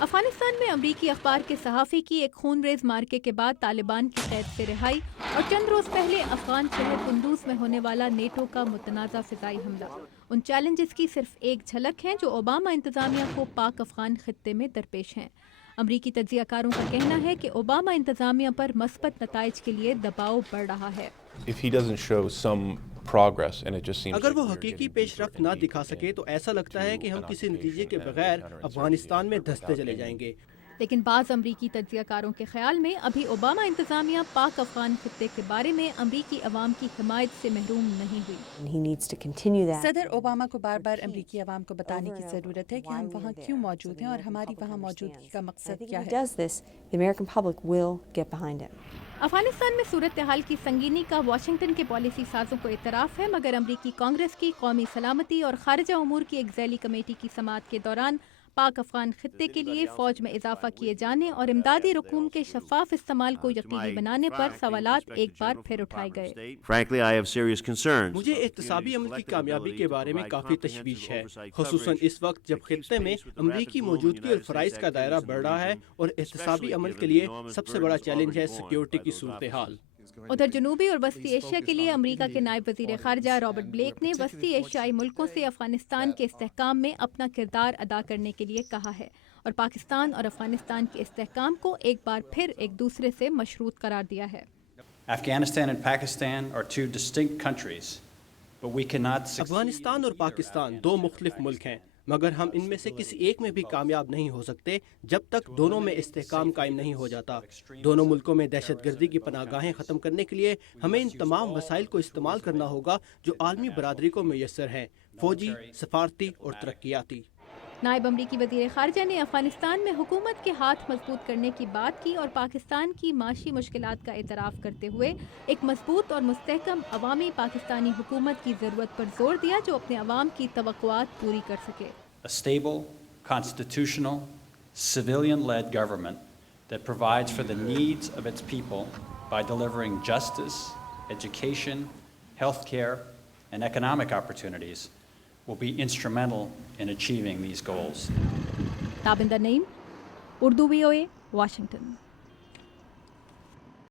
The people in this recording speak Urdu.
افغانستان میں امریکی اخبار کے صحافی کی ایک خونریز مارکے کے بعد طالبان کی قید سے رہائی اور چند روز پہلے افغان شہر قندوز میں ہونے والا نیٹو کا متنازع فضائی حملہ ان چیلنجز کی صرف ایک جھلک ہیں جو اوباما انتظامیہ کو پاک افغان خطے میں درپیش ہیں۔ امریکی تجزیہ کاروں کا کہنا ہے کہ اوباما انتظامیہ پر مثبت نتائج کے لیے دباؤ بڑھ رہا ہے۔ اگر وہ حقیقی پیش رفت نہ دکھا سکے تو ایسا لگتا ہے کہ ہم کسی نتیجے کے بغیر افغانستان میں دھنستے چلے جائیں گے۔ لیکن بعض امریکی تجزیہ کاروں کے خیال میں ابھی اوباما انتظامیہ پاک افغان خطے کے بارے میں امریکی عوام کی حمایت سے محروم نہیں ہوئی۔ صدر اوباما کو بار بار امریکی عوام کو بتانے کی ضرورت ہے کہ ہم وہاں کیوں موجود ہیں اور ہماری وہاں موجودگی کا مقصد کیا ہے۔ افغانستان میں صورتحال کی سنگینی کا واشنگٹن کے پالیسی سازوں کو اعتراف ہے، مگر امریکی کانگریس کی قومی سلامتی اور خارجہ امور کی ایک ذیلی کمیٹی کی سماعت کے دوران پاک افغان خطے کے لیے فوج میں اضافہ کیے جانے اور امدادی رقوم کے شفاف استعمال کو یقینی بنانے پر سوالات ایک بار پھر اٹھائے گئے۔ مجھے احتسابی عمل کی کامیابی کے بارے میں کافی تشویش ہے، خصوصاً اس وقت جب خطے میں امریکی موجودگی اور فرائض کا دائرہ بڑھ رہا ہے اور احتسابی عمل کے لیے سب سے بڑا چیلنج ہے سیکیورٹی کی صورتحال۔ ادھر جنوبی اور وسطی ایشیا کے لیے امریکہ کے نائب وزیر خارجہ رابرٹ بلیک نے وسطی ایشیائی ملکوں سے افغانستان کے استحکام میں اپنا کردار ادا کرنے کے لیے کہا ہے اور پاکستان اور افغانستان کے استحکام کو ایک بار پھر ایک دوسرے سے مشروط قرار دیا ہے۔ افغانستان اور پاکستان دو مختلف ملک ہیں، مگر ہم ان میں سے کسی ایک میں بھی کامیاب نہیں ہو سکتے جب تک دونوں میں استحکام قائم نہیں ہو جاتا۔ دونوں ملکوں میں دہشت گردی کی پناہ گاہیں ختم کرنے کے لیے ہمیں ان تمام وسائل کو استعمال کرنا ہوگا جو عالمی برادری کو میسر ہیں، فوجی، سفارتی اور ترقیاتی۔ نائب امریکی وزیر خارجہ نے افغانستان میں حکومت کے ہاتھ مضبوط کرنے کی بات کی اور پاکستان کی معاشی مشکلات کا اعتراف کرتے ہوئے ایک مضبوط اور مستحکم عوامی پاکستانی حکومت کی ضرورت پر زور دیا جو اپنے عوام کی توقعات پوری کر سکے۔ A stable, constitutional, civilian-led government that provides for the needs of its people by delivering justice, education, healthcare, and economic opportunities will be instrumental in achieving these goals. Tabinda Naeem, Urdu VOA، Washington.